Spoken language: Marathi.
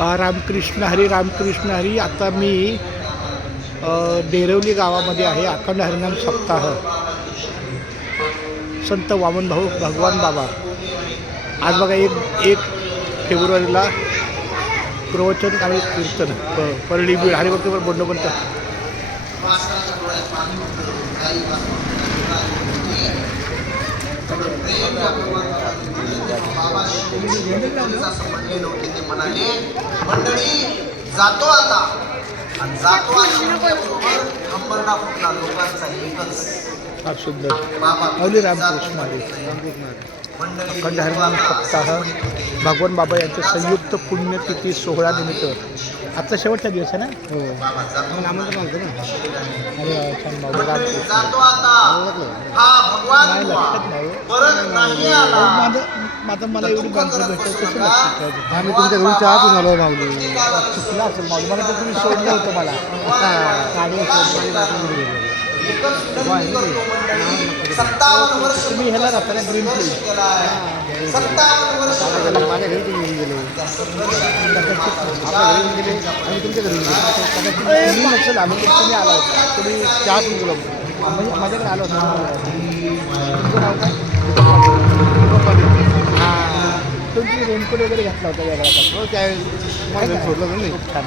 रामकृष्ण हरी रामकृष्ण हरी. आता मी डेरवली गावामध्ये आहे. अखंड हरिनाम सप्ताह संत वामनभाऊ भगवान बाबा. आज बघा एक फेब्रुवारीला प्रवचन आणि कीर्तन परळी बीड हरिभक्तीवर बंडोबंत. मंडळी जातो आता आणि जातो बरोबर अंबरडा फुटला लोकांचा एकच. फार सुंदर. माऊली रामकृष्ण हरी. अखंड हरिनाम सप्ताह भगवान बाबा यांच्या संयुक्त पुण्यतिथी सोहळा निमित्त आजचा शेवटचा दिवस आहे ना. हो आमंत्रण आलं ना. अरे छान माऊली रामकृष्ण. जातो आता हा भगवान नाही लक्षात नाही. परत नाही आला. माझं मला एवढी माणसं भेटत कसं लक्षात ठेवायचं. आम्ही तुमच्या घरून चहा पिऊन आलो माऊली. चुकलं असेल माऊली. मला तर तुम्ही सोडलं होतं मला गाडी सोडली. 57 वर्ष तुम्ही ह्याला राहता ना ग्रीन फील्ड. 57 वर्ष माझ्या घरी तुम्ही येऊन गेलो. आपल्या घरी येऊन गेले आम्ही तुमच्या घरी येऊन गेलो. मी नसेल आलो तर तुम्ही आला होता. तुम्ही चहा पिऊन गेलो. म्हणजे माझ्याकडे आलो होतो. तुमचं नाव काय? हां तुम्ही रेनकोट वगैरे घातला होता वेगळा का? हो काय मला सोडलं नाही. खूप छान.